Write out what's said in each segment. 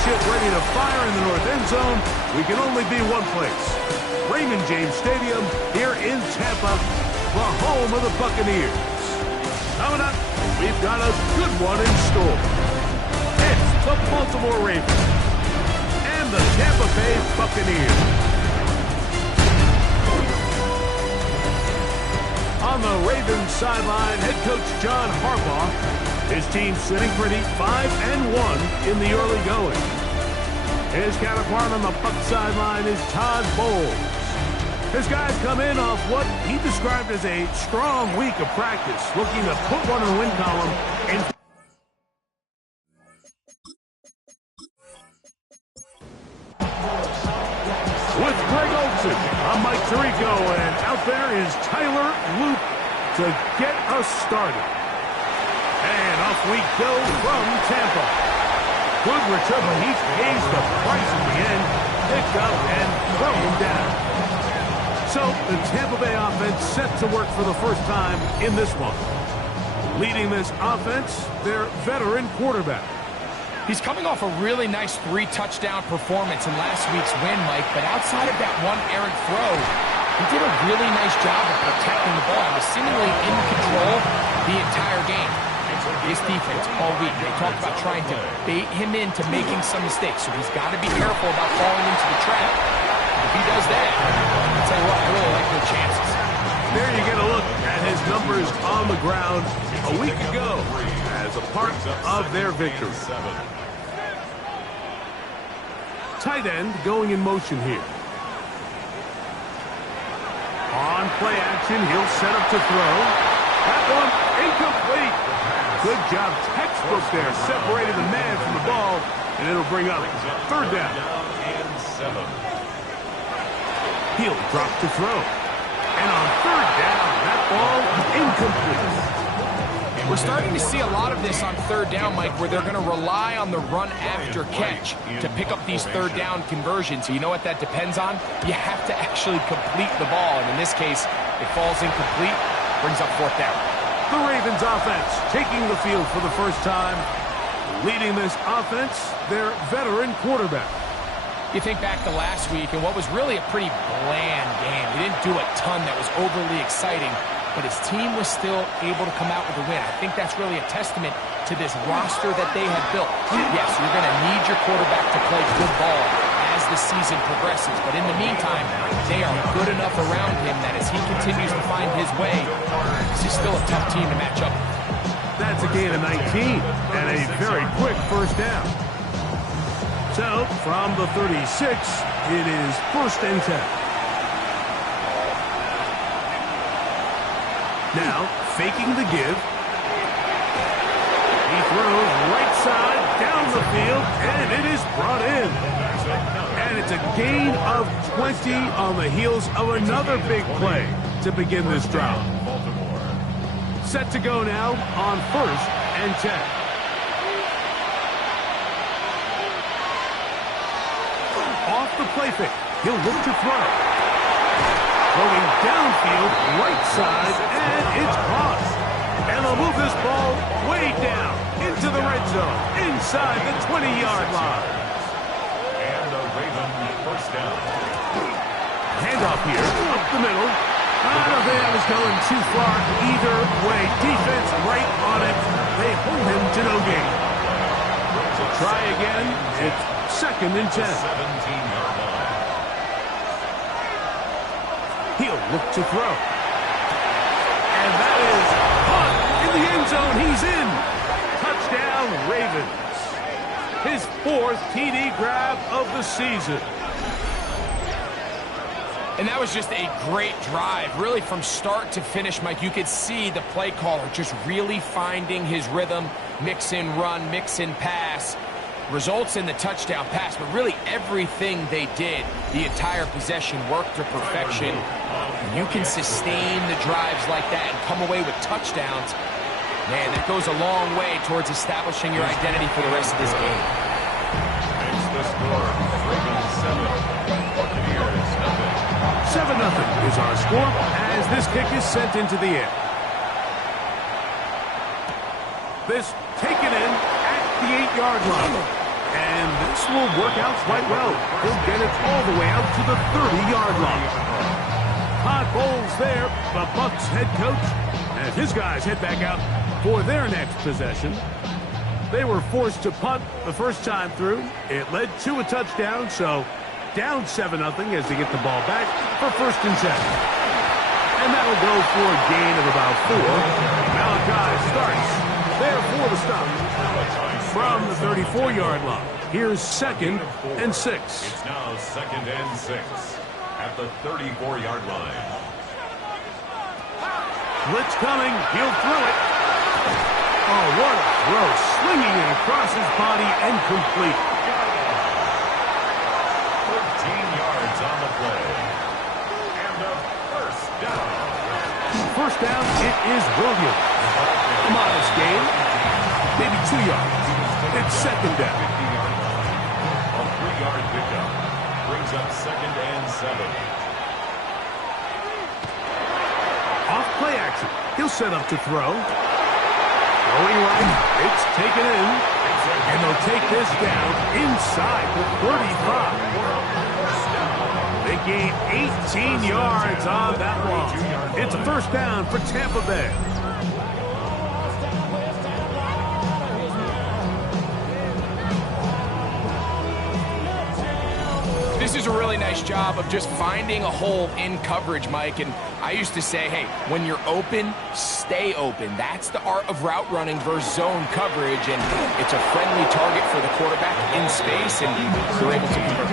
rocket ship ready to fire in the north end zone, we can only be one place. Raymond James Stadium here in Tampa, the home of the Buccaneers. Coming up, we've got a good one in store. It's the Baltimore Ravens and the Tampa Bay Buccaneers. On the Ravens sideline, head coach John Harbaugh. His team sitting pretty, 5-1 in the early going. His counterpart on the Buc sideline is Todd Bowles. His guys come in off what he described as a strong week of practice, looking to put one in the win column. With Greg Olsen, I'm Mike Tirico, and out there is Tyler Luke to get us started. And off we go from Tampa. Good return, but he pays the price in the end. Picked up and thrown down. So the Tampa Bay offense set to work for the first time in this one. Leading this offense, their veteran quarterback. He's coming off a really nice 3-touchdown performance in last week's win, Mike, but outside of that one errant throw, he did a really nice job of protecting the ball and was seemingly in control the entire game. His defense all week, they talked about trying to bait him into making some mistakes, so he's got to be careful about falling into the trap. If he does that, I'll tell you what, I really like their chances. There you get a look at his numbers on the ground a week ago as a part of their victory. Tight end going in motion here. On play action, he'll set up to throw. That one incomplete. Good job, textbook there, separated the man from the ball, and it'll bring up third down. He'll drop to throw. And on third down, that ball incomplete. We're starting to see a lot of this on third down, Mike, where they're going to rely on the run after catch to pick up these third down conversions. So you know what that depends on? You have to actually complete the ball, and in this case, it falls incomplete, brings up fourth down. The Ravens offense taking the field for the first time. Leading this offense, their veteran quarterback. You think back to last week and what was really a pretty bland game. He didn't do a ton that was overly exciting, but his team was still able to come out with a win. I think that's really a testament to this roster that they have built. Yes, you're going to need your quarterback to play good ball as the season progresses, but in the meantime, they are good enough around him that as he continues to find his way, this is still a tough team to match up with. That's a gain of 19 and a very quick first down. So, from the 36, it is 1st and 10. Now, faking the give. He throws right side down the field, and it is brought in. And it's a gain of 20 on the heels of another big play to begin this drive. Set to go now on 1st and 10. Off the play fake, he'll look to throw. Going downfield, right side, and it's caught. And they'll move this ball way down into the red zone, inside the 20-yard line. And the Ravens first down. Handoff here, up the middle. I don't think that was going too far either way. Defense right on it. They hold him to no gain. To try again, it's 2nd and 10. 17-yard line. He'll look to throw. And that is caught in the end zone. He's in. Touchdown, Ravens. His 4th TD grab of the season. And that was just a great drive, really from start to finish, Mike. You could see the play caller just really finding his rhythm, mix in run, mix in pass. Results in the touchdown pass, but really everything they did, the entire possession worked to perfection. And you can sustain the drives like that and come away with touchdowns. Man, that goes a long way towards establishing your identity for the rest of this game. Makes the score. Ravens 7, Buccaneers 7-0 is our score as this kick is sent into the air. This taken in at the 8-yard line. And this will work out quite well. He'll get it all the way out to the 30-yard line. Todd Bowles there, the Bucs head coach, as his guys head back out for their next possession. They were forced to punt the first time through. It led to a touchdown, so down 7-0 as they get the ball back for 1st and 10. And that'll go for a gain of about 4. Malachi starts there for the stop. From the 34-yard line, here's 2nd and 6. It's now 2nd and 6 at the 34-yard line. Blitz coming. He'll throw it. Oh, what a throw. Swinging it across his body and complete. 13 yards on the play. And a 1st down. 1st down, it is Williams. A modest gain. Maybe 2 yards. It's 2nd down. 50-yard line. A 3-yard pickup. Brings up 2nd and 7. Off play action. He'll set up to throw. Throwing right. It's taken in. And they'll take this down inside the 35. They gain 18 yards on that one. It's a 1st down for Tampa Bay. This is a really nice job of just finding a hole in coverage, Mike. And I used to say, hey, when you're open, stay open. That's the art of route running versus zone coverage. And it's a friendly target for the quarterback in space, and they're able to convert.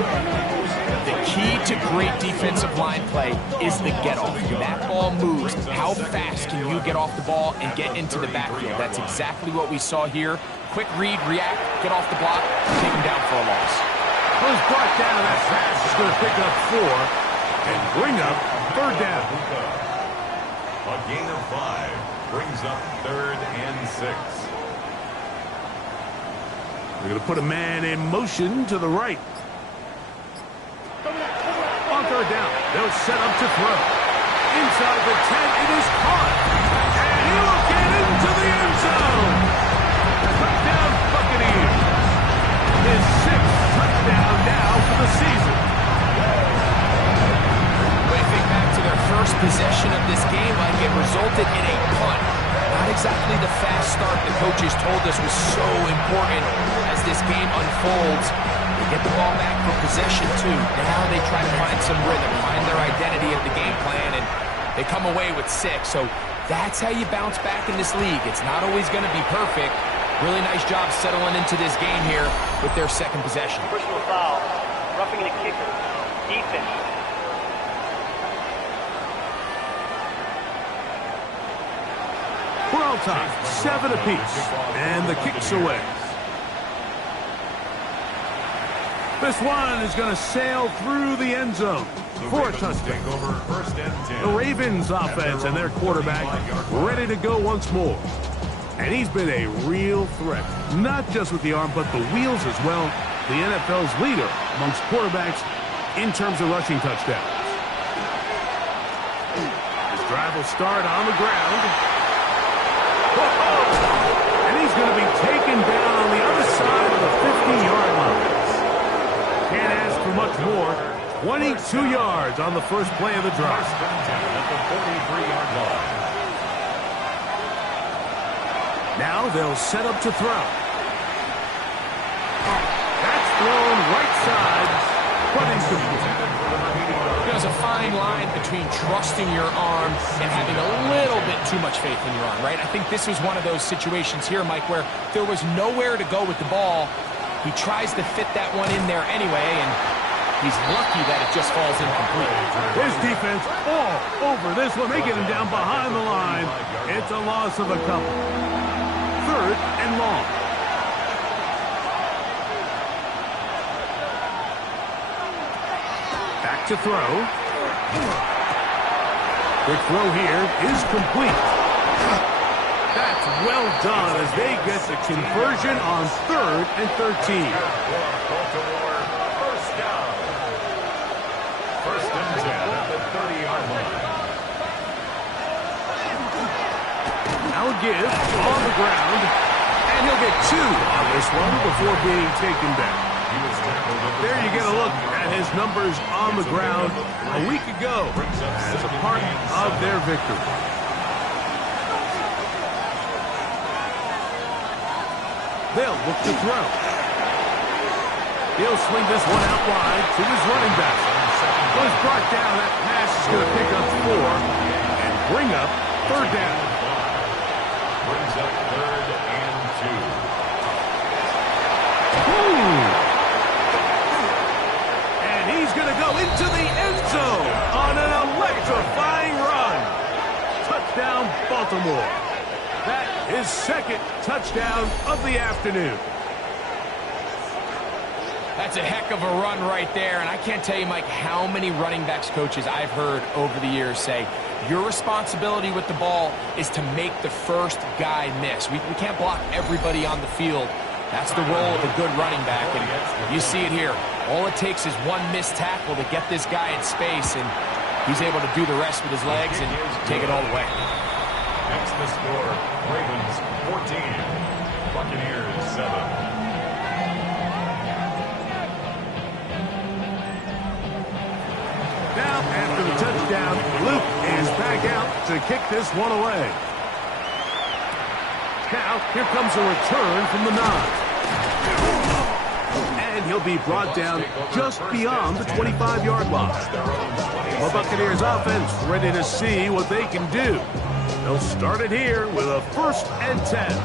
The key to great defensive line play is the get-off. When that ball moves, how fast can you get off the ball and get into the backfield? That's exactly what we saw here. Quick read, react, get off the block, take him down for a loss. Who's brought down that pass is going to pick up 4 and bring up 3rd down. A gain of 5 brings up 3rd and 6. They're going to put a man in motion to the right. On 3rd down, they'll set up to throw. Inside the 10, it is caught. And he'll get into the end zone. Touchdown, Buccaneers. His 6th touchdown now for the season. When you think back to their first possession of this game, like it resulted in a punt. Not exactly the fast start the coaches told us was so important as this game unfolds. They get the ball back for possession 2. Now they try to find some rhythm, find their identity of the game plan, and they come away with 6. So that's how you bounce back in this league. It's not always going to be perfect. Really nice job settling into this game here with their 2nd possession. Personal foul. Roughing the kicker. Defense. We're all tied, 7 apiece, and the kick's away. This one is going to sail through the end zone for a touchdown. Over 1st and 10. The Ravens offense and their quarterback ready to go once more. And he's been a real threat, not just with the arm, but the wheels as well. The NFL's leader amongst quarterbacks in terms of rushing touchdowns. His drive will start on the ground. And he's going to be taken down on the other side of the 50-yard line. Can't ask for much more. 22 yards on the first play of the drive. 1st and 10 at the 43-yard line. Now they'll set up to throw. That's thrown right side, but incomplete. There's a fine line between trusting your arm and having a little bit too much faith in your arm, right? I think this was one of those situations here, Mike, where there was nowhere to go with the ball. He tries to fit that one in there anyway, and he's lucky that it just falls incomplete. His defense all over this one. They get him down behind the line. It's a loss of a couple. 3rd and long. Back to throw. Quick throw here is complete. That's well done as they get the conversion on 3rd and 13. Baltimore, 1st down. 1st and 10 at the 30-yard line. Now give on the ground. And he'll get 2 on this one before being taken down. There you get a look at his numbers on the ground a week ago as a part of their victory. They'll look to throw. He'll swing this one out wide to his running back. Was brought down. That pass is going to pick up 4 and bring up 3rd down. Brings up 3rd and 2. And he's going to go into the end zone on an electrifying run. Touchdown, Baltimore. That is 2nd touchdown of the afternoon. That's a heck of a run right there, and I can't tell you, Mike, how many running backs coaches I've heard over the years say, your responsibility with the ball is to make the first guy miss. We can't block everybody on the field. That's the role of a good running back, and you see it here. All it takes is one missed tackle to get this guy in space, and he's able to do the rest with his legs and take it all the way. That's the score. Ravens 14, Buccaneers 7. Now, after the touchdown, Luke is back out to kick this one away. Now, here comes a return from the 9. And he'll be brought down just beyond the 25-yard line. The Buccaneers offense ready to see what they can do. They'll start it here with a 1st and 10.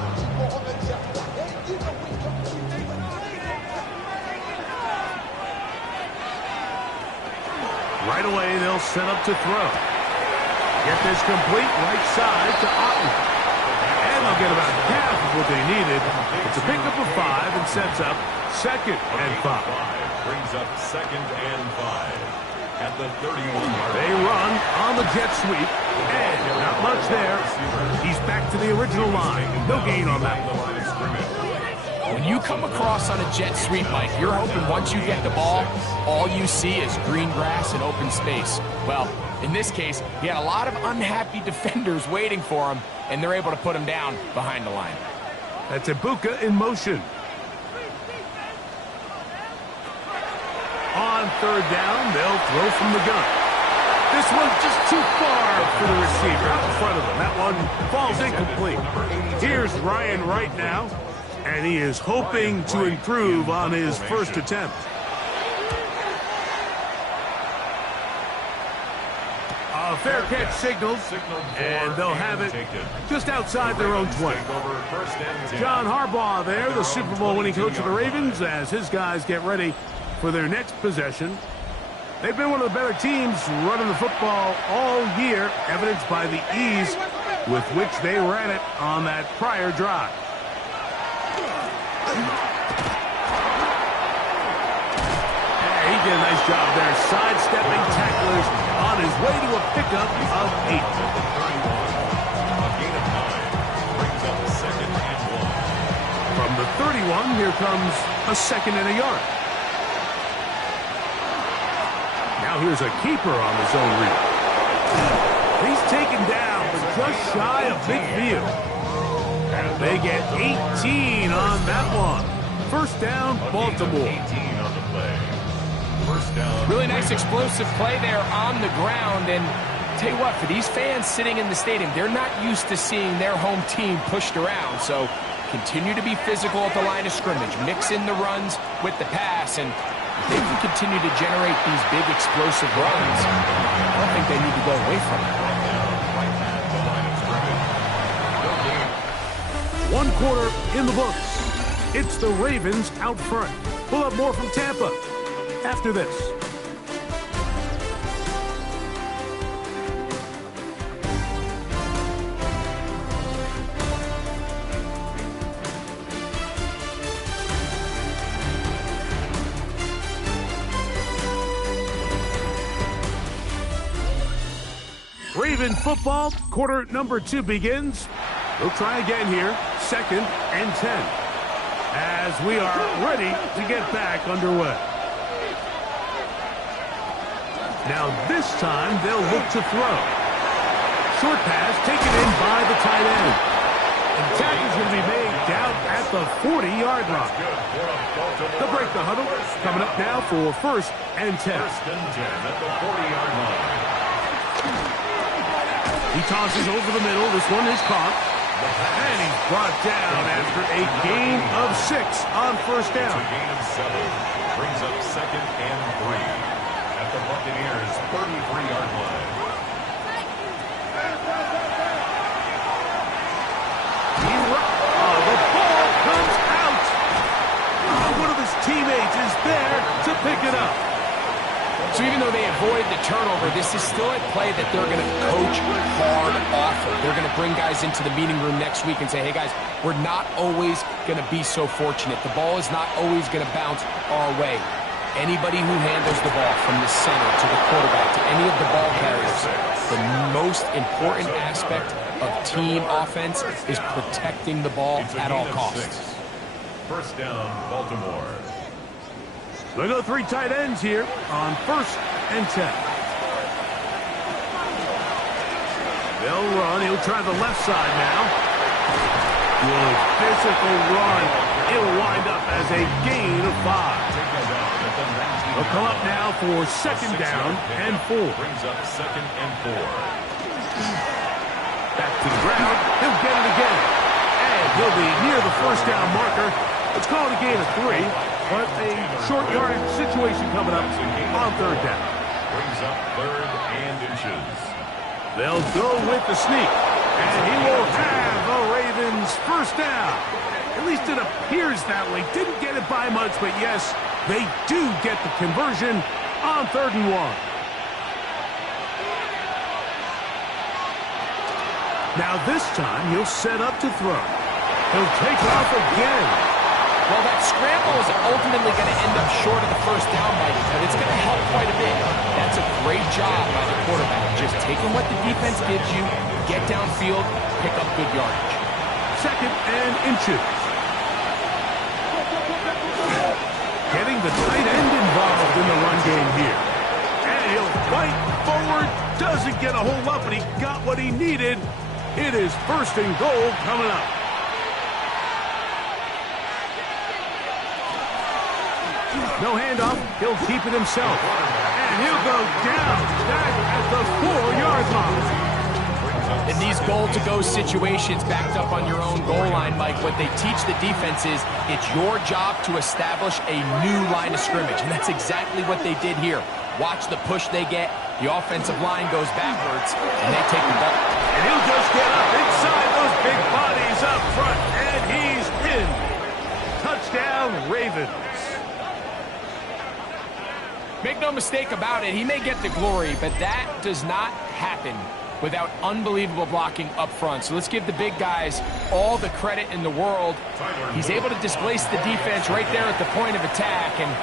Right away, they'll set up to throw. Get this complete right side to Otten. And they'll get about half of what they needed. It's a pickup of 5 and sets up 2nd and 5. Brings up 2nd and 5. At the 31-yard. They run on the jet sweep. And not much there. He's back to the original line. No gain on that one. When you come across on a jet sweep, Mike, you're hoping once you get the ball, all you see is green grass and open space. Well, in this case, he had a lot of unhappy defenders waiting for him, and they're able to put him down behind the line. That's Ibuka in motion. On 3rd down, they'll throw from the gun. This one's just too far for the receiver out in front of him. That one falls incomplete. Here's Ryan Wright now. And he is hoping to improve on his first attempt. A fair catch signaled, and they'll have it just outside their own 20. John Harbaugh there, the Super Bowl winning coach of the Ravens, as his guys get ready for their next possession. They've been one of the better teams running the football all year, evidenced by the ease with which they ran it on that prior drive. He did a nice job there, sidestepping tacklers on his way to a pickup of 8. A gain of 9 brings up 2nd and 1. From the 31, here comes a 2nd and a yard. Now here's a keeper on the zone read. He's taken down, but just shy of midfield. They get 18 on that one. 1st down, Baltimore. 18 on the play. 1st down. Really nice explosive play there on the ground. And tell you what, for these fans sitting in the stadium, they're not used to seeing their home team pushed around. So continue to be physical at the line of scrimmage. Mix in the runs with the pass. And if they can continue to generate these big explosive runs, I don't think they need to go away from it. 1 quarter in the books. It's the Ravens out front. We'll have more from Tampa after this. Raven football, quarter number 2 begins. We'll try again here, 2nd and 10. As we are ready to get back underway. Now this time they'll look to throw. Short pass taken in by the tight end. And the tackle's going to be made down at the 40-yard line. To break the huddle, coming up now for 1st and 10. First and 10 at the 40-yard line. He tosses over the middle. This one is caught. And he's brought down after a gain of 6 on 1st down. It's a gain of 7. Brings up 2nd and 3 at the Buccaneers' 33-yard line. The ball comes out. One of his teammates is there to pick it up. So even though they avoid the turnover, this is still a play that they're going to coach hard off of. They're going to bring guys into the meeting room next week and say, hey, guys, we're not always going to be so fortunate. The ball is not always going to bounce our way. Anybody who handles the ball from the center to the quarterback to any of the ball carriers, the most important aspect of team offense is protecting the ball at all costs. 1st down, Baltimore. They go 3 tight ends here on 1st and 10. They'll run. He'll try the left side now. Good physical run. It'll wind up as a gain of 5. They'll come up now for 2nd down and 4. Brings up 2nd and 4. Back to the ground. He'll get it again. And he'll be near the 1st down marker. Let's call it a gain of 3, but a short yardage situation coming up on 3rd down. Brings up 3rd and inches. They'll go with the sneak, and he will have a Ravens 1st down. At least it appears that way. Didn't get it by much, but yes, they do get the conversion on 3rd and 1. Now this time, he'll set up to throw. He'll take off again. Well, that scramble is ultimately going to end up short of the 1st down, Mike, but it's going to help quite a bit. That's a great job by the quarterback. Just taking what the defense gives you, get downfield, pick up good yardage. 2nd and inches. Getting the tight end involved in the run game here. And he'll fight forward. Doesn't get a whole lot, but he got what he needed. It is 1st and goal coming up. No handoff. He'll keep it himself. And he'll go down back at the 4-yard line. In these goal-to-go situations backed up on your own goal line, Mike, what they teach the defense is it's your job to establish a new line of scrimmage. And that's exactly what they did here. Watch the push they get. The offensive line goes backwards, and they take the ball. And he'll just get up inside those big bodies up front. And he's in. Touchdown, Ravens. Make no mistake about it, he may get the glory, but that does not happen without unbelievable blocking up front. So let's give the big guys all the credit in the world. He's able to displace the defense right there at the point of attack, and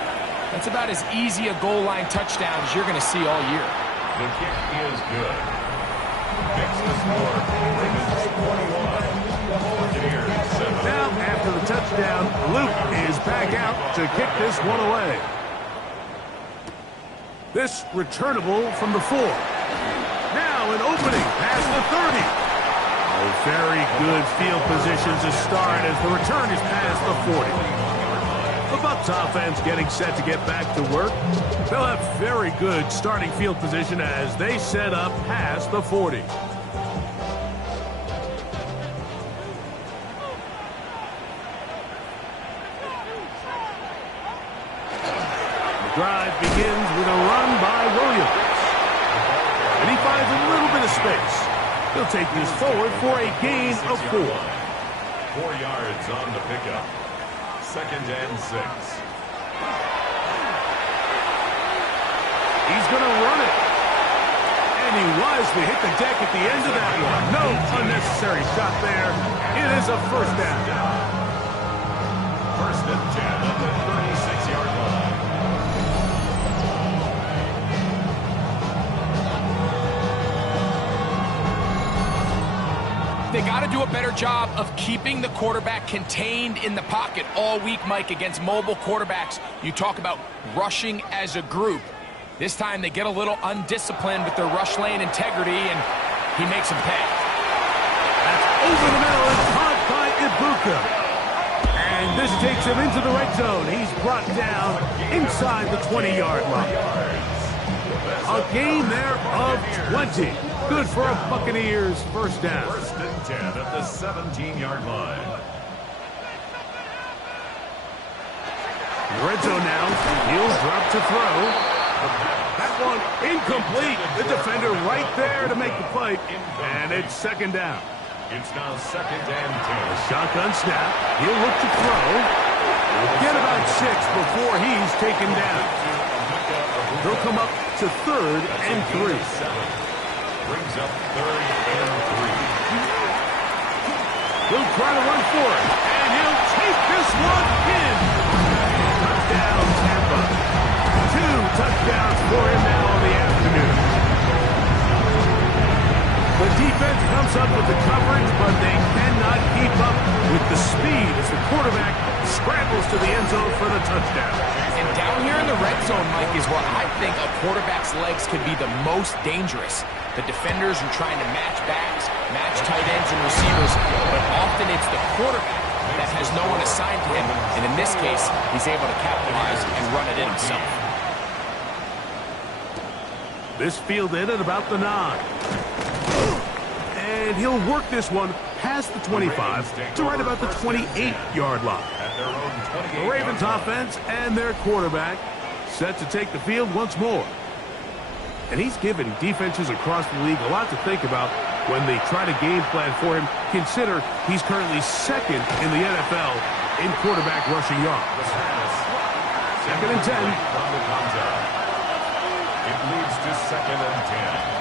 that's about as easy a goal line touchdown as you're going to see all year. The kick is good. Kicks the score. Ravens 21. Buccaneers 7. Now, after the touchdown, Luke is back out to kick this one away. This returnable from the 4. Now an opening past the 30. Oh, very good field position to start as the return is past the 40. The Bucs offense getting set to get back to work. They'll have very good starting field position as they set up past the 40. Drive begins with a run by Williams. And he finds a little bit of space. He'll take this forward for a gain of 4. 4 yards on the pickup. 2nd and 6. He's going to run it. And he wisely hit the deck at the end of that one. No unnecessary shot there. It is a 1st down. 1st and 10 at the 36-yard line. They got to do a better job of keeping the quarterback contained in the pocket all week, Mike, against mobile quarterbacks. You talk about rushing as a group. This time they get a little undisciplined with their rush lane integrity, and he makes them pay. That's over the middle and caught Bucca. And this takes him into the red zone. He's brought down inside the 20-yard line. A gain there of 20. Good for a Buccaneers first down. 1st and 10 at the 17-yard line. Red zone now. He'll drop to throw. That one incomplete. The defender right there to make the play. And it's 2nd down. It's now 2nd and 10. Shotgun snap. He'll look to throw. Get about 6 before he's taken down. He'll come up to 3rd and 3. Brings up 3rd and 3. He'll try to run for it. And he'll take this one in. Touchdown, Tampa. 2 touchdowns for him now on the afternoon. The defense comes up with the coverage, but they cannot keep up with the speed as the quarterback scrambles to the end zone for the touchdown. And down here in the red zone, Mike, is where I think a quarterback's legs could be the most dangerous. The defenders are trying to match backs, match tight ends and receivers, but often it's the quarterback that has no one assigned to him. And in this case, he's able to capitalize and run it in himself. This fielded at about the 9. And he'll work this one past the 25 to right about the 28-yard line. The Ravens offense and their quarterback set to take the field once more. And he's given defenses across the league a lot to think about when they try to game plan for him. Consider he's currently 2nd in the NFL in quarterback rushing yards. 2nd and 10. It leads to 2nd and 10.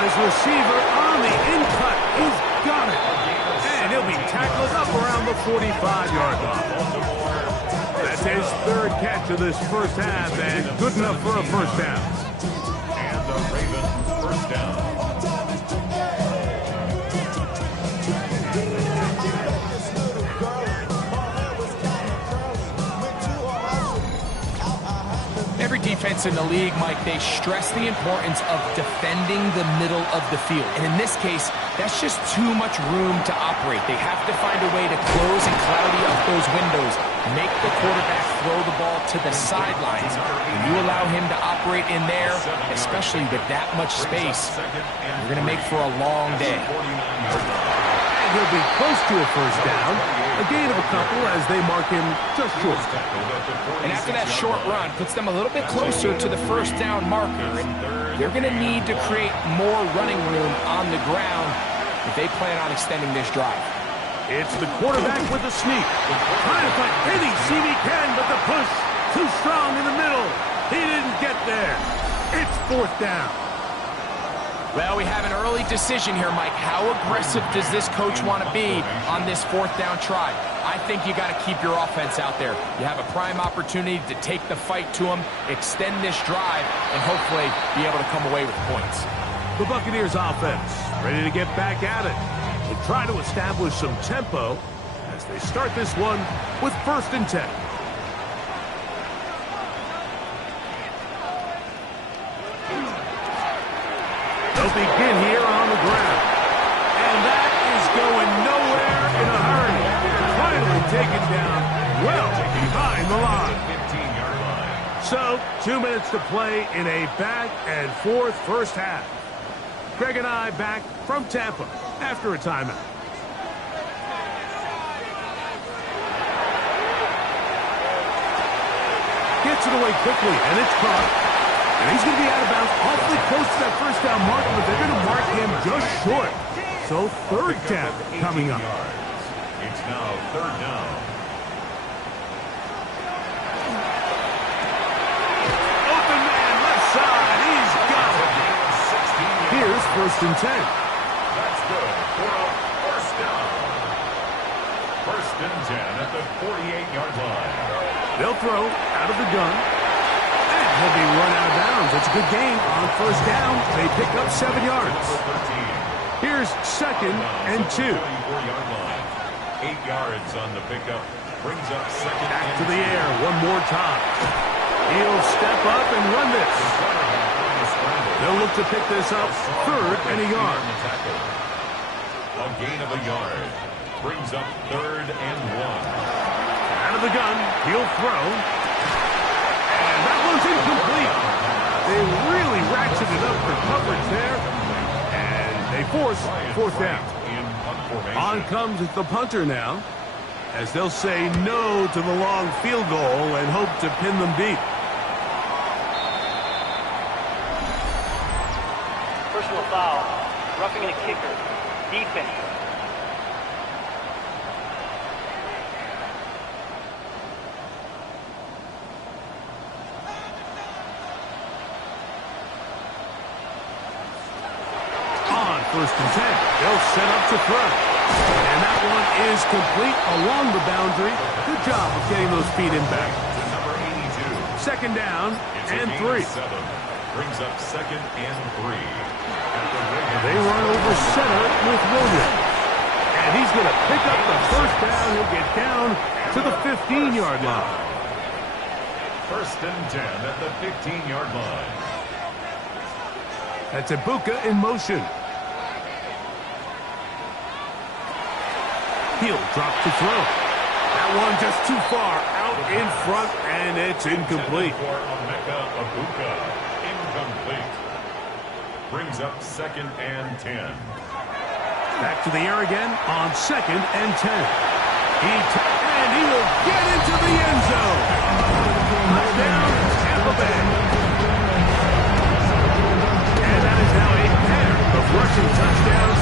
His receiver on the in-cut. He's got it. And he'll be tackled up around the 45-yard line. That's his 3rd catch of this first half, and good enough for a first down. And the Ravens first down. Every defense in the league, Mike, they stress the importance of defending the middle of the field. And in this case, that's just too much room to operate. They have to find a way to close and cloudy up those windows, make the quarterback throw the ball to the sidelines. When you allow him to operate in there, especially with that much space, you're going to make for a long day. And he'll be close to a first down. A gain of a couple as they mark him just short. And after that short run, puts them a little bit closer to the first down marker. And they're going to need to create more running room on the ground if they plan on extending this drive. It's the quarterback with the sneak. Trying to find any seam he can, but the push too strong in the middle. He didn't get there. It's 4th down. Well, we have an early decision here, Mike. How aggressive does this coach want to be on this 4th down try? I think you got to keep your offense out there. You have a prime opportunity to take the fight to them, extend this drive, and hopefully be able to come away with points. The Buccaneers offense ready to get back at it and try to establish some tempo as they start this one with 1st and 10. They'll begin here on the ground. And that is going nowhere in a hurry. Finally taken down well behind the line. 15-yard line. So, 2 minutes to play in a back-and-forth first half. Greg and I back from Tampa after a timeout. Gets it away quickly, and it's caught. And he's going to be out of bounds awfully close to that first down mark, but they're going to mark him just short. So 3rd down coming up. It's now 3rd down. Open man, left side. He's got it. Here's 1st and 10. That's good for a first down. 1st and 10 at the 48-yard line. They'll throw out of the gun. He'll be run out of bounds. It's a good game on 1st down. They pick up 7 yards. Here's 2nd and 2. 34-yard line. 8 yards on the pickup. Brings up 2nd Back and to the 2. air one more time. He'll step up and run this. They'll look to pick this up, 3rd and a yard. A gain of a yard. Brings up 3rd and 1. Out of the gun, he'll throw. And that one's incomplete. They really ratcheted up the coverage there. And they force 4th down. On comes the punter now, as they'll say no to the long field goal and hope to pin them deep. Personal foul. Roughing the kicker. Defense. On 1st and 10, they'll set up to throw. And that one is complete along the boundary. Good job of getting those feet in back. To number 82. 2nd down It's and a gain 3. of 7. Brings up 2nd and 3. They run over center with Williams. And he's going to pick up the 1st down. He'll get down to the 15-yard line. 1st and 10 at the 15-yard line. That's Ibuka in motion. He'll drop to throw. That one just too far out in front, and it's incomplete. For Emeka Ibuka. Incomplete. Brings up 2nd and 10. Back to the air again on 2nd and 10. And he will get into the end zone. Touchdown, Tampa Bay. And that is now a pair of rushing touchdowns.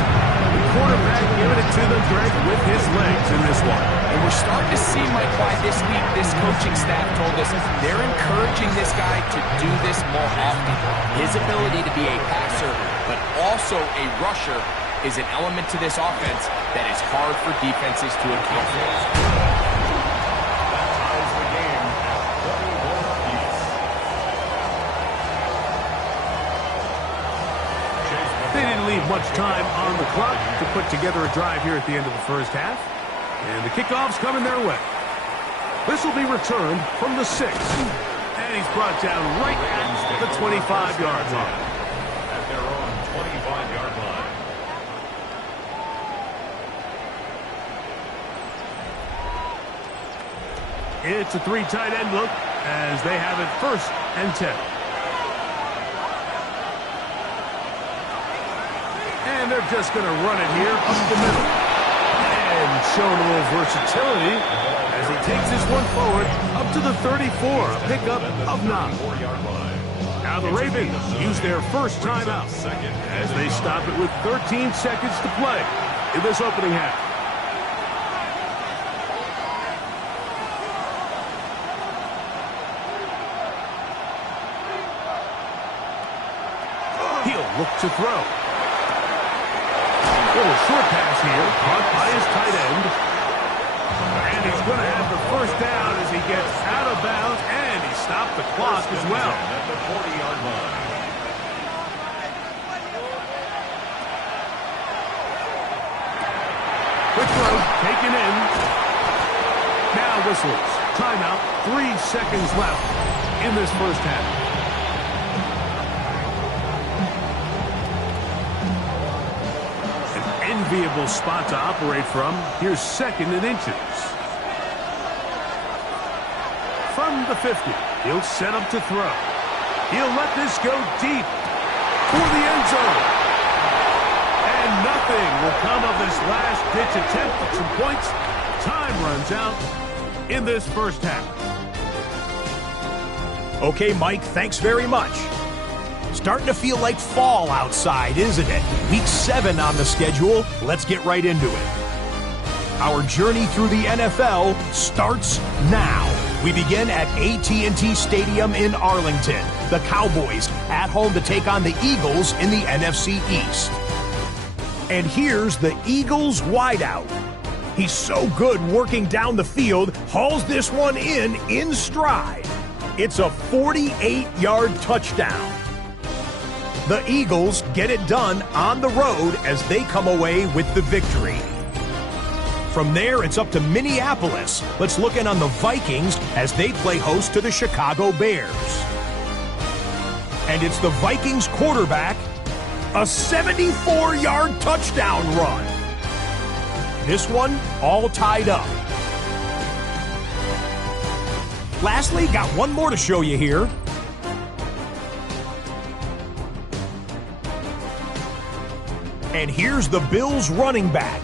The quarterback giving it to them, Greg, with his legs in this one. And we're starting to see, Mike, why this week this coaching staff told us they're encouraging this guy to do this more often. His ability to be a passer, but also a rusher, is an element to this offense that is hard for defenses to account for. That ties the game at 21 apiece. They didn't leave much time on the clock to put together a drive here at the end of the 1st half. And the kickoff's coming their way. This will be returned from the 6. And he's brought down right at the 25-yard line. At their own 25-yard line. It's a 3 tight end look as they have it 1st and 10. And they're just going to run it here up the middle. And showing a little versatility as he takes this one forward up to the 34, a pickup of 9. Now the Ravens use their 1st timeout as they stop it with 13 seconds to play in this opening half. He'll look to throw. Little short pass here, caught by his tight end. And he's going to have the 1st down as he gets out of bounds, and he stopped the clock as well. At the 40-yard line. Quick throw, taken in. Now whistles. Timeout, 3 seconds left in this 1st half. Enviable spot to operate from. Here's 2nd and inches. From the 50, he'll set up to throw. He'll let this go deep for the end zone. And nothing will come of this last-ditch attempt at some points. Time runs out in this 1st half. Okay, Mike, thanks very much. Starting to feel like fall outside, isn't it? Week 7 on the schedule. Let's get right into it. Our journey through the NFL starts now. We begin at AT&T Stadium in Arlington. The Cowboys at home to take on the Eagles in the NFC East. And here's the Eagles wideout. He's so good working down the field, hauls this one in stride. It's a 48-yard touchdown. The Eagles get it done on the road as they come away with the victory. From there, it's up to Minneapolis. Let's look in on the Vikings as they play host to the Chicago Bears. And it's the Vikings quarterback, a 74-yard touchdown run. This one all tied up. Lastly, got one more to show you here. And here's the Bills running back.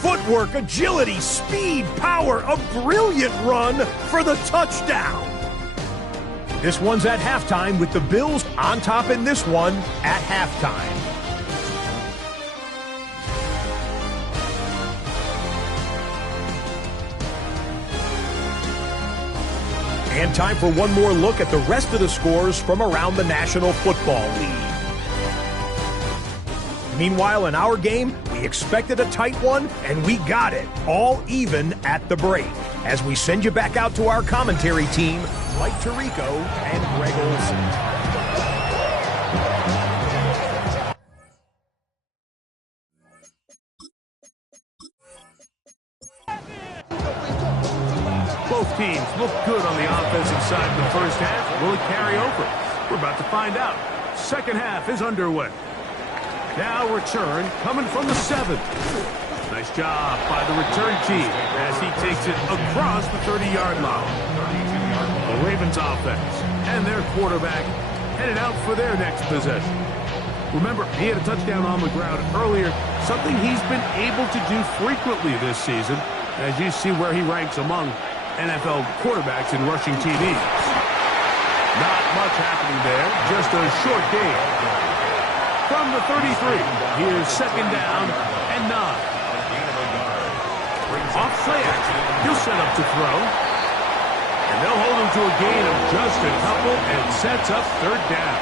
Footwork, agility, speed, power, a brilliant run for the touchdown. This one's at halftime with the Bills on top in this one at halftime. And time for one more look at the rest of the scores from around the National Football League. Meanwhile, in our game, we expected a tight one, and we got it, all even at the break. As we send you back out to our commentary team, Mike Tirico and Greg Olson. Both teams look good on the offensive side in the first half. Will it carry over? We're about to find out. Second half is underway. Now return coming from the 7. Nice job by the return team as he takes it across the 30-yard line. The Ravens offense and their quarterback headed out for their next possession. Remember, he had a touchdown on the ground earlier, something he's been able to do frequently this season, as you see where he ranks among NFL quarterbacks in rushing TDs. Not much happening there, just a short gain. From the 33, here's second down and 9. Off play action, he'll set up to throw. And they'll hold him to a gain of just a couple and sets up third down.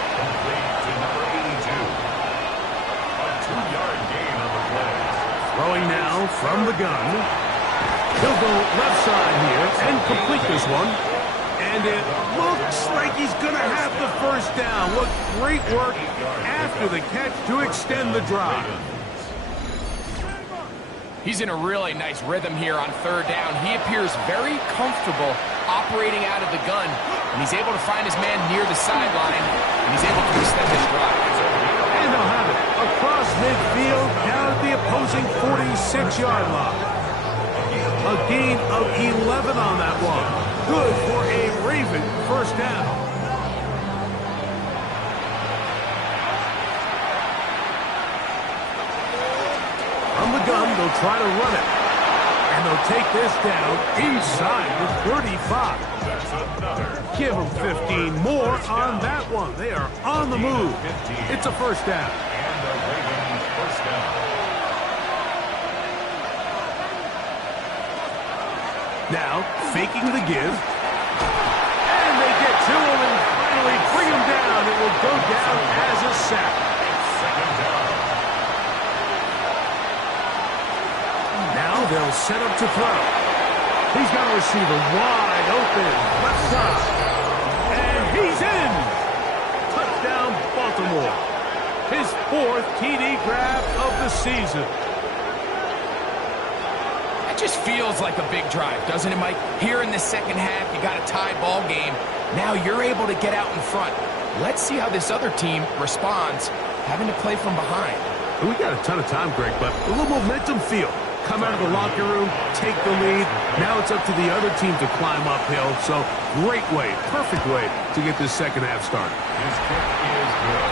To number 82. A 2-yard gain on the play. Throwing now from the gun. He'll go left side here and complete this one. And it looks like he's going to have the first down. What great work after the catch to extend the drive. He's in a really nice rhythm here on third down. He appears very comfortable operating out of the gun, and he's able to find his man near the sideline, and he's able to extend this drive. And they'll have it across midfield down at the opposing 46-yard line. A gain of 11 on that one. Good for a Raven first down. From the gun, they'll try to run it. And they'll take this down inside the 35. Give them 15 more on that one. They are on the move. It's a first down. And the Ravens first down. Now, faking the give. And they get to him and finally bring him down. It will go down as a sack. Second down. Now they'll set up to throw. He's got a receiver wide open, left side. And he's in. Touchdown, Baltimore. His 4th TD grab of the season. Just feels like a big drive, doesn't it, Mike? Here in the second half, you got a tie ball game. Now you're able to get out in front. Let's see how this other team responds, having to play from behind. We got a ton of time, Greg, but a little momentum feel. Come out of the locker room, take the lead. Now it's up to the other team to climb uphill. So great way, perfect way to get this second half started. His kick is good.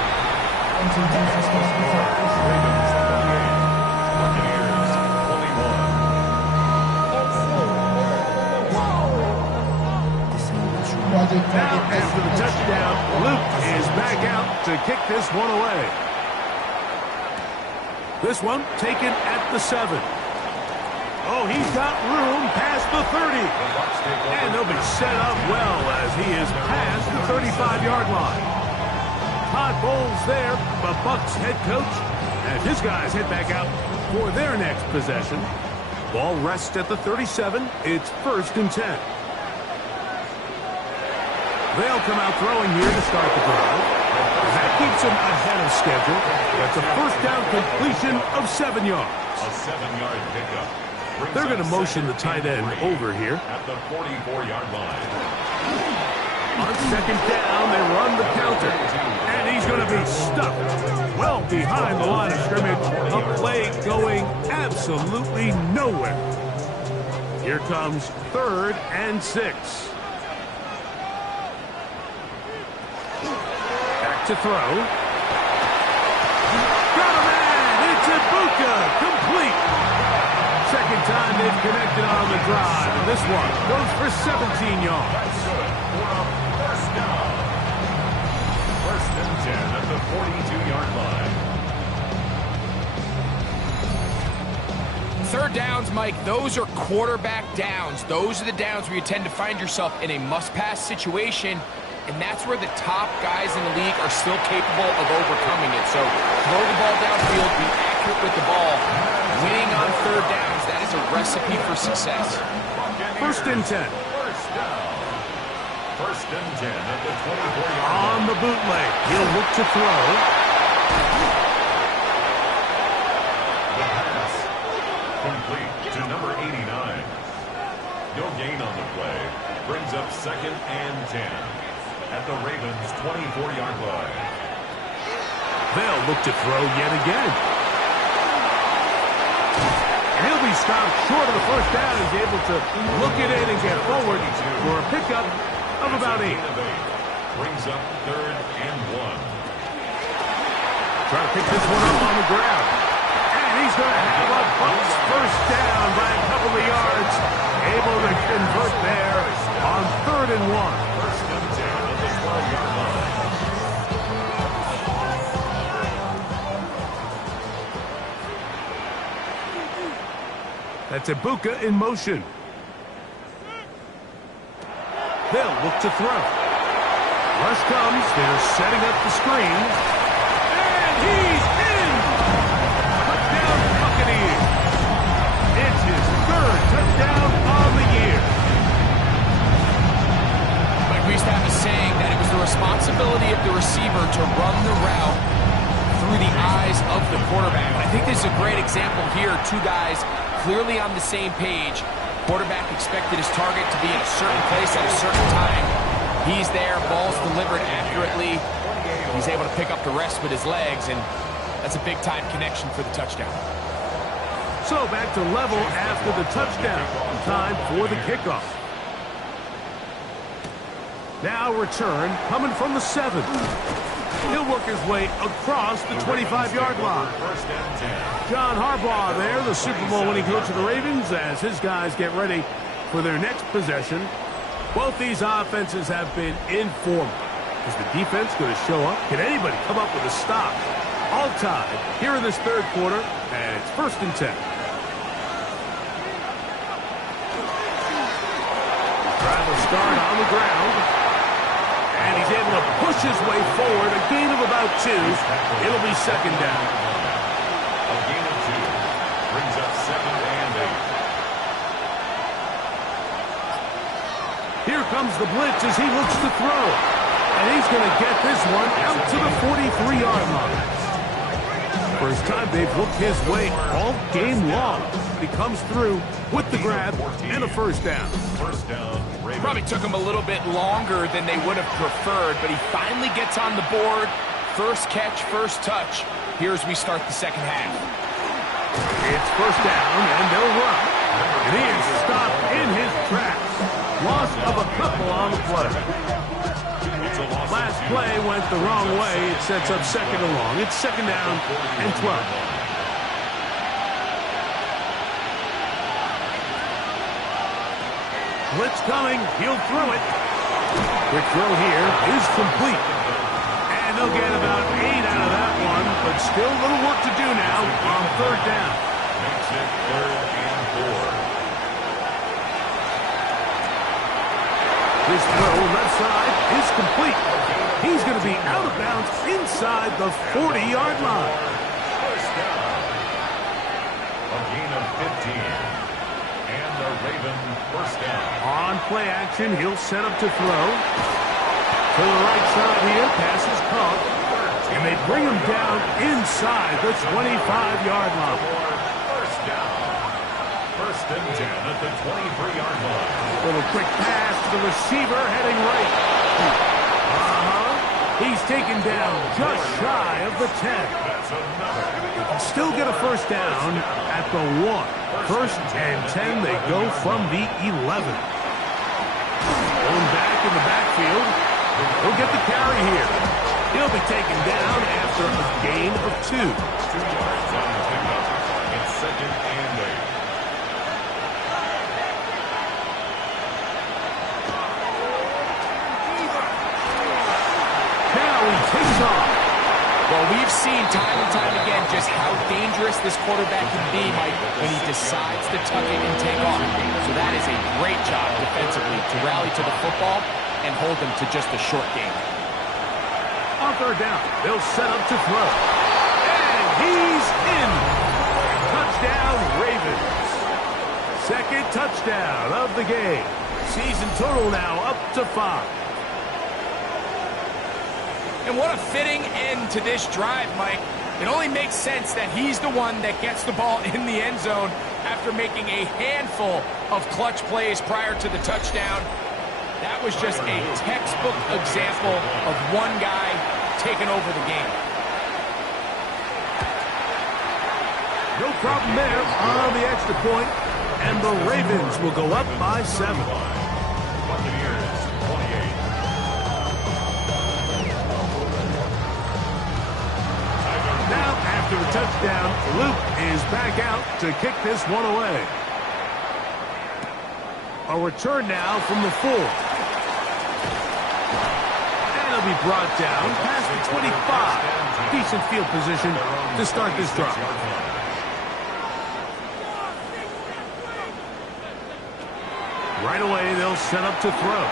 Ravens 28. Buccaneers 21. Now, after the touchdown, Luke is back out to kick this one away. This one taken at the 7. Oh, he's got room past the 30. And they'll be set up well as he is past the 35-yard line. Todd Bowles there, the Bucs head coach, as his guys head back out for their next possession. Ball rests at the 37. It's 1st and 10. They'll come out throwing here to start the drive. That keeps them ahead of schedule. That's a first down completion of 7 yards. A 7-yard pickup. They're going to motion the tight end over here. At the 44-yard line. On second down, they run the counter. And he's going to be stuck well behind the line of scrimmage. A play going absolutely nowhere. Here comes 3rd and 6. Back to throw. Got a man! It's Bucca, complete. Second time they've connected on the drive. And this one goes for 17 yards. First down. 1st and 10 at the 42-yard line. 3rd downs, Mike, those are quarterback downs. Those are the downs where you tend to find yourself in a must-pass situation, and that's where the top guys in the league are still capable of overcoming it. So throw the ball downfield, be accurate with the ball. Winning on 3rd downs, that is a recipe for success. 1st and 10. 1st and 10 at the 24-yard line. On the bootleg, he'll look to throw. The pass complete to number 89. No gain on the play. Brings up 2nd and 10 at the Ravens' 24-yard line. They'll look to throw yet again. And he'll be stopped short of the 1st down. He's able to look it in and get forward for a pickup of about 8. Brings up 3rd and 1. Trying to pick this one up on the ground. And he's going to have a Bucs 1st down by a couple of yards. Able to convert there on 3rd and 1. 1st and 10 at the 12-yard line. That's Bucca in motion. They'll look to throw. Rush comes. They're setting up the screen. And he's in! Touchdown, Buccaneers. It's his 3rd touchdown on the year. Like we used to have a saying that it was the responsibility of the receiver to run the route through the eyes of the quarterback. I think this is a great example here. 2 guys clearly on the same page. Quarterback expected his target to be in a certain place at a certain time. He's there, ball's delivered accurately. He's able to pick up the rest with his legs, and that's a big-time connection for the touchdown. So back to level after the touchdown. Time for the kickoff. Now return coming from the 7. He'll work his way across the 25-yard line. 1st and 10. John Harbaugh there, the Super Bowl winning coach of the Ravens, as his guys get ready for their next possession. Both these offenses have been informal. Is the defense going to show up? Can anybody come up with a stop? All tied here in this 3rd quarter, and it's 1st and 10. Trying to start on the ground. And he's able to push his way forward, a gain of about 2. It'll be 2nd down. A gain of 2. Brings up 2nd and 8. Here comes the blitz as he looks to throw. And he's going to get this one out to the 43-yard line. First time they've looked his way all game long. He comes through with the grab and a 1st down. 1st down. Ravens. Probably took him a little bit longer than they would have preferred, but he finally gets on the board. 1st catch, 1st touch. Here as we start the 2nd half. It's 1st down, and they'll run. And he is stopped in his tracks. Loss of a couple on the play. Last play went the wrong way. It sets up 2nd and long. It's 2nd down and 12. Blitz coming. He'll throw it. Quick throw here is complete. And they'll get about 8 out of that one, but still a little work to do now on 3rd down. Makes it 3rd and 4. This throw left side is complete. He's going to be out of bounds inside the 40-yard line. 1st down. A gain of 15. And the Raven 1st down. On play action, he'll set up to throw. To the right side here, pass is caught. And they bring him down inside the 25-yard line. 1st down. 1st First and 10 at the 23-yard line. Little quick pass to the receiver heading right. He's taken down just shy of the 10. That's another. Still get a first down at the 1. First and 10, they go from the 11. Going back in the backfield. He'll get the carry here. He'll be taken down after a gain of 2. 2 yards on the pickup. It's second and 8. Takes off. Well, we've seen time and time again just how dangerous this quarterback can be, Mike, when he decides to tuck it and take off. So that is a great job defensively to rally to the football and hold them to just a short game. On third down, they'll set up to throw. And he's in. Touchdown, Ravens. Second touchdown of the game. Season total now up to 5. And what a fitting end to this drive, Mike. It only makes sense that he's the one that gets the ball in the end zone after making a handful of clutch plays prior to the touchdown. That was just a textbook example of one guy taking over the game. No problem there on the extra point, and the Ravens will go up by 7. Buccaneers 28. Now, after the touchdown, Luke is back out to kick this one away. A return now from the 4. And he'll be brought down past the 25. Decent field position to start this drive. Right away, they'll set up to throw.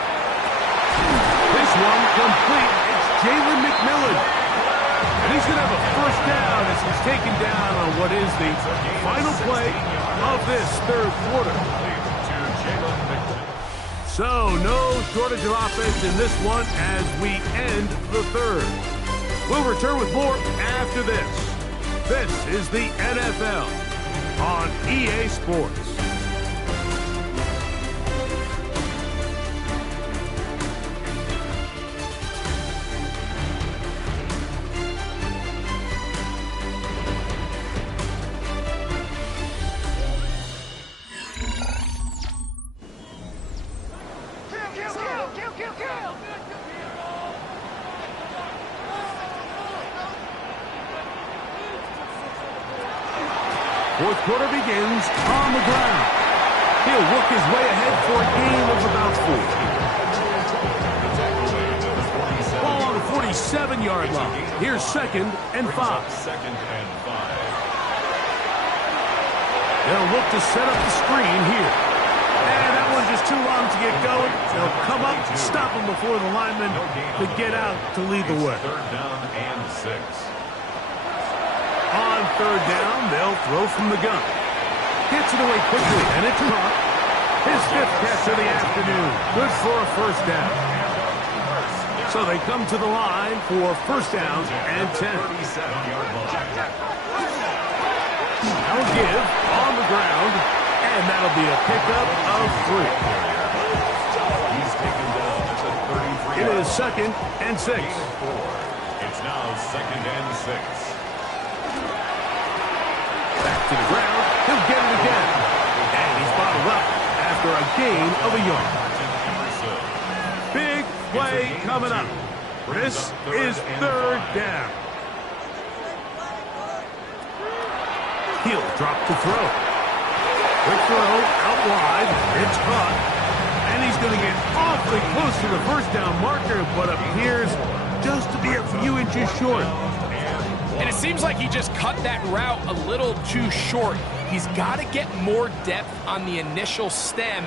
This one complete. It's Jalen McMillan. And he's going to have a first down as he's taken down on what is the final play of this third quarter. So, no shortage of offense in this one as we end the third. We'll return with more after this. This is the NFL on EA Sports. Fourth quarter begins on the ground. He'll work his way ahead for a gain of about 4. Ball on the 47-yard line. Here's second and 5. They'll look to set up the screen here. And that one's just too long to get going. They'll come up, stop him before the lineman to get out to lead the way. Third down and 6. On third down, they'll throw from the gun. Gets it away quickly, and it's caught. His 5th catch of the afternoon. Good for a first down. So they come to the line for first down and 10. That'll give on the ground, and that'll be a pickup of 3. He's taken down at the 33. It is second and 6. It's now second and 6. Back to the ground. He'll get it again. And he's bottled up after a gain of a yard. Big play coming up. This is third down. He'll drop to throw. Quick throw out wide. It's caught. And he's going to get awfully close to the first down marker, but appears just to be a few inches short. And it seems like he just cut that route a little too short. He's got to get more depth on the initial stem,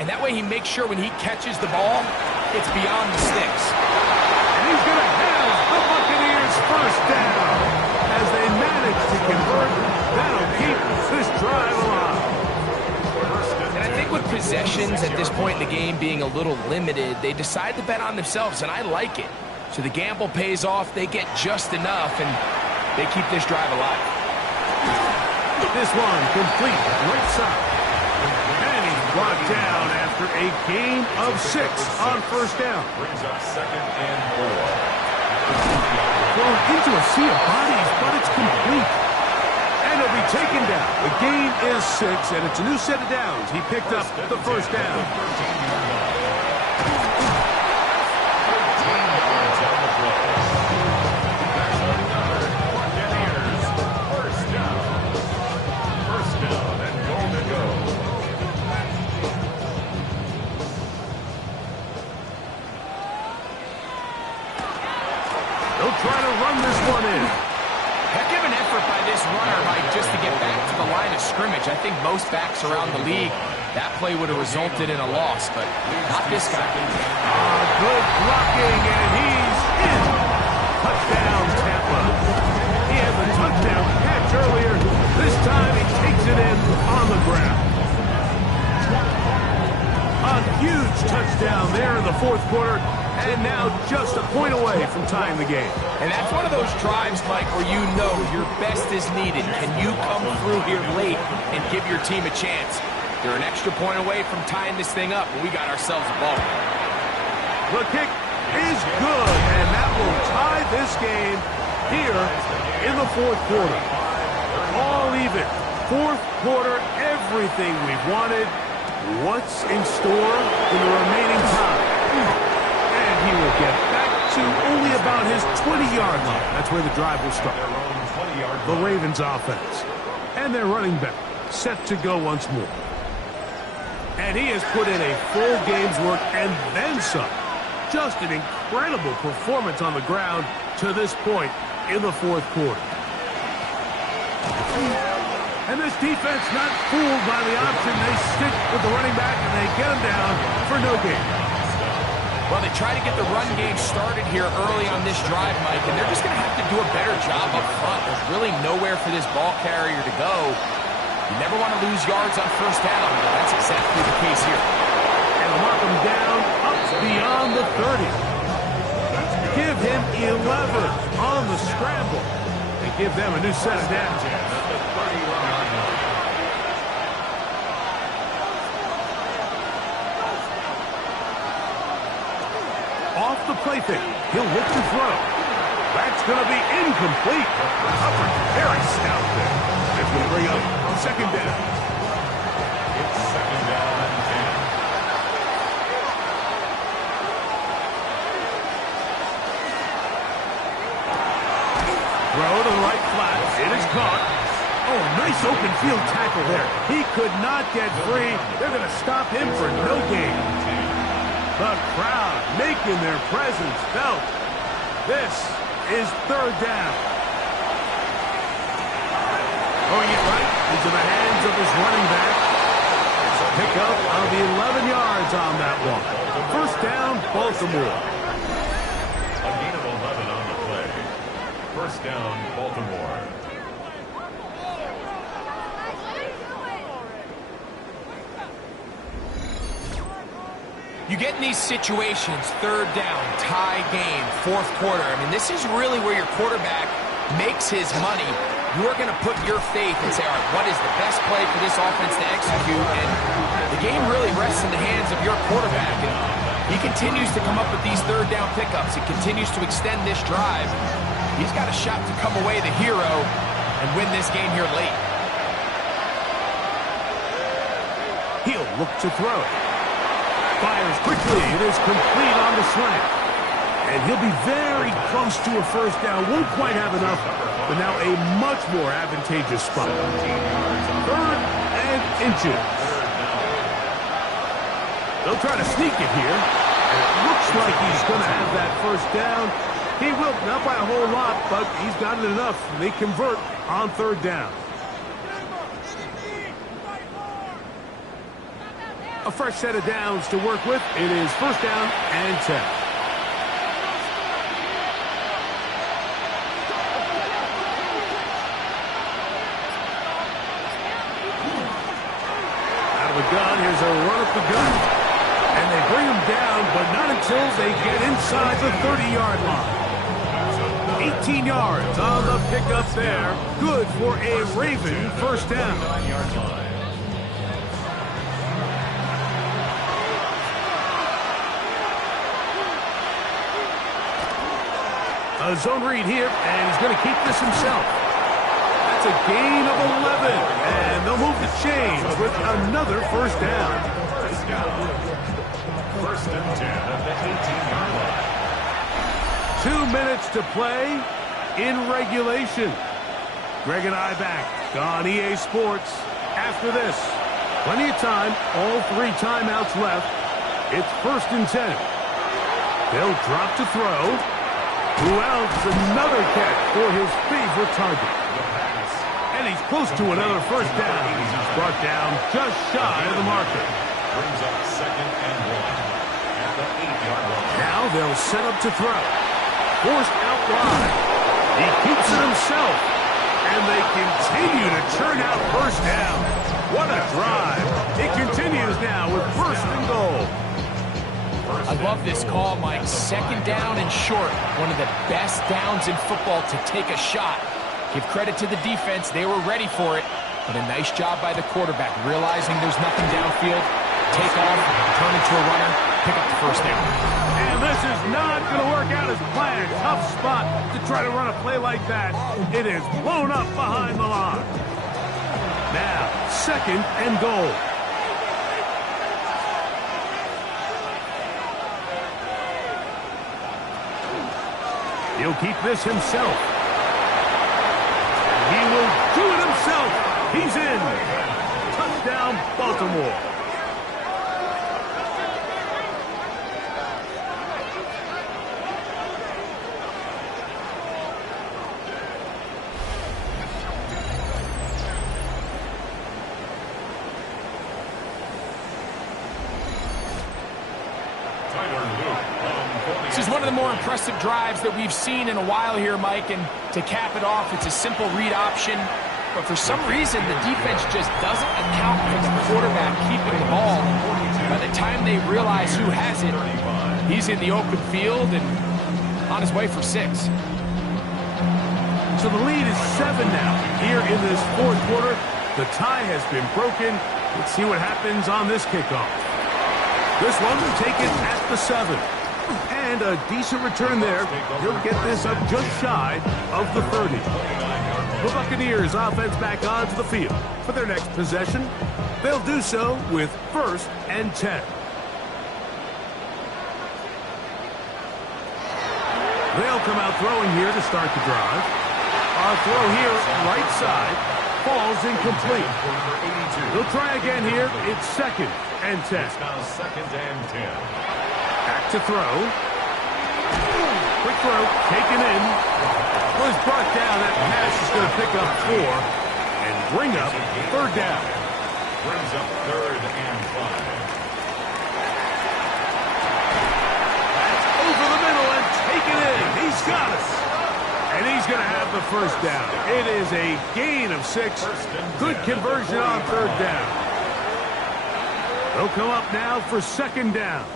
and that way he makes sure when he catches the ball, it's beyond the sticks. And he's going to have the Buccaneers first down as they manage to convert. That'll keep this drive alive. And I think with possessions at this point in the game being a little limited, they decide to bet on themselves, and I like it. So the gamble pays off, they get just enough, and they keep this drive alive. This one complete right side. brought down after a gain of 6 on first down. Brings up 2nd and 4. Thrown into a sea of bodies, but it's complete. And he'll be taken down. The gain is 6, and it's a new set of downs. He picked up the first down. 13-yard line. 13 yards on the play. That's another Buccaneers first down. First down and goal to go. They'll try to run this one in. Heck of an effort by this runner, Mike, just to get back to the line of scrimmage. I think most backs around the league, that play would have resulted in a loss, but not this guy. Good blocking, and he's in. Touchdown, Tampa. He had the touchdown catch earlier. This time he takes it in on the ground. A huge touchdown there in the fourth quarter, and now just a point away from tying the game. And that's one of those drives, Mike, where you know your best is needed. Can you come through here late and give your team a chance? They're an extra point away from tying this thing up, and we got ourselves a ball. The kick is good, and that will tie this game here in the fourth quarter. All even. Fourth quarter, everything we've wanted. What's in store in the remaining time? And he will get back to only about his 20-yard line. That's where the drive will start. The Ravens offense. And their running back set to go once more. And he has put in a full game's work and then some. Just an incredible performance on the ground to this point in the fourth quarter. And this defense not fooled by the option. They stick with the running back and they get him down for no gain. Well, they try to get the run game started here early on this drive, Mike, and they're just going to have to do a better job up front. There's really nowhere for this ball carrier to go. You never want to lose yards on first down, but that's exactly the case here. And mark him down up beyond the 30. Give him 11 on the scramble. And give them a new set of downs. Off the play fake. He'll look to throw. That's going to be incomplete. Covered very stout there. It's going to bring up second down. It's 2nd down and 10. Throw to the right flat. It is caught. Oh, nice open field tackle there. He could not get free. They're going to stop him for no gain. The crowd making their presence felt. This is third down. Throwing it right into the hands of his running back. It's a pickup of 11 yards on that one. First down, Baltimore. A gain of 11 on the play. First down, Baltimore. You get in these situations, third down, tie game, fourth quarter. I mean, this is really where your quarterback makes his money. You're going to put your faith and say, all right, what is the best play for this offense to execute? And the game really rests in the hands of your quarterback. And he continues to come up with these third down pickups. He continues to extend this drive. He's got a shot to come away the hero and win this game here late. He'll look to throw it. Fires quickly. It is complete on the slant. And he'll be very close to a first down. Won't quite have enough, but now a much more advantageous spot. Third and inches. They'll try to sneak it here. And it looks like he's going to have that first down. He will, not by a whole lot, but he's got it enough. They convert on third down. A fresh set of downs to work with. It is first down and 10. Out of the gun, here's a run up the gut. And they bring him down, but not until they get inside the 30-yard line. 18 yards on the pickup there. Good for a Raven first down. 9-yard line. A zone read here, and he's going to keep this himself. That's a gain of 11, and they'll move the chains with another first down. First and 10 at the 18-yard line. 2 minutes to play in regulation. Greg and I back on EA Sports. After this, plenty of time, all 3 timeouts left. It's first and 10. They'll drop to throw. Who else? Another catch for his favorite target. And he's close to another first down. He's brought down just shy of the marker. Brings up second and 1 at the 8-yard line. Now they'll set up to throw. Forced out wide. He keeps it himself. And they continue to churn out first down. What a drive. It continues now with first and goal. I love this call, Mike. Second down and short. One of the best downs in football to take a shot. Give credit to the defense. They were ready for it. But a nice job by the quarterback, realizing there's nothing downfield. Take off, turn into a runner, pick up the first down. And this is not going to work out as planned. Tough spot to try to run a play like that. It is blown up behind the line. Now, second and goal. He'll keep this himself. He will do it himself. He's in. Touchdown, Baltimore. This is one of the more impressive drives that we've seen in a while here, Mike, and to cap it off, it's a simple read option, but for some reason, the defense just doesn't account for the quarterback keeping the ball. By the time they realize who has it, he's in the open field and on his way for 6. So the lead is 7 now. Here in this fourth quarter, the tie has been broken. Let's see what happens on this kickoff. This one will take it at the 7. And a decent return there. He'll get this up just shy of the 30. The Buccaneers offense back onto the field for their next possession. They'll do so with first and 10. They'll come out throwing here to start the drive. Our throw here, right side, falls incomplete. They'll try again here. It's second and 10. It's now second and 10. Back to throw. Quick throw, taken in. Was brought down. That pass is going to pick up 4 and bring up third down. Brings up third and 5. That's over the middle and taken in. He's got it. And he's going to have the first down. It is a gain of 6. Good conversion on third down. They'll come up now for second down.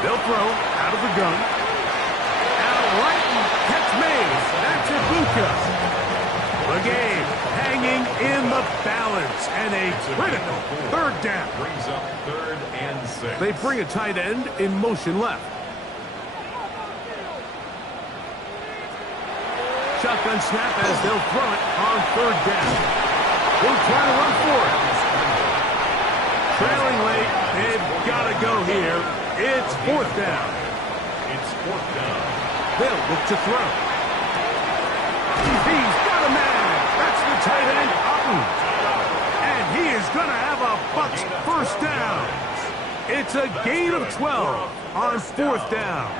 They'll throw out of the gun. Out right and catch made. That's Ibuka. The game hanging in the balance. And a critical third down. Brings up third and 6. They bring a tight end in motion left. Shotgun snap as they'll throw it on third down. They'll try to run for it. Trailing late. They've got to go here. It's fourth down. It's fourth down. They'll look to throw. He's got a man. That's the tight end, Upton. And he is going to have a Bucs first down. It's a gain of 12 on fourth down.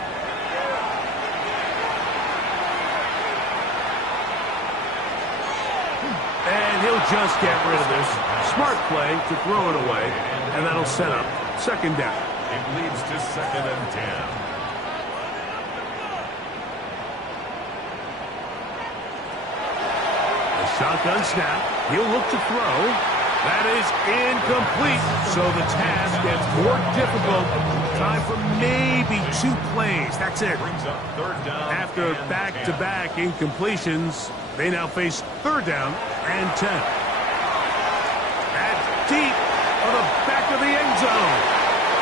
And he'll just get rid of this. Smart play to throw it away. And that'll set up second down. It leads to second and 10. A shotgun snap. He'll look to throw. That is incomplete. So the task gets more difficult. Time for maybe 2 plays. That's it. Brings up third down. After back-to-back incompletions, they now face third down and 10. That's deep on the back of the end zone.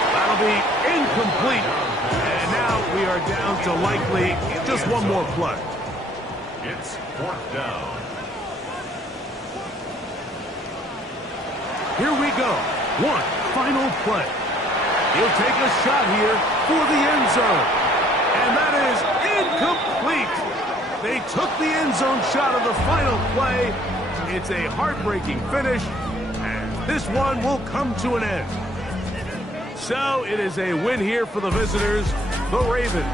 That'll be incomplete. are down to likely just one more play. It's 4th down. Here we go. One final play. He'll take a shot here for the end zone. And that is incomplete. They took the end zone shot of the final play. It's a heartbreaking finish, and this one will come to an end. So it is a win here for the visitors, the Ravens.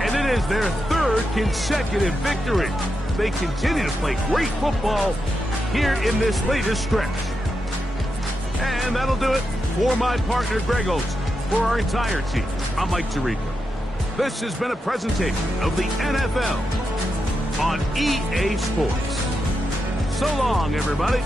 And it is their 3rd consecutive victory. They continue to play great football here in this latest stretch. And that'll do it for my partner, Greg Olsen. For our entire team, I'm Mike Tirico. This has been a presentation of the NFL on EA Sports. So long, everybody.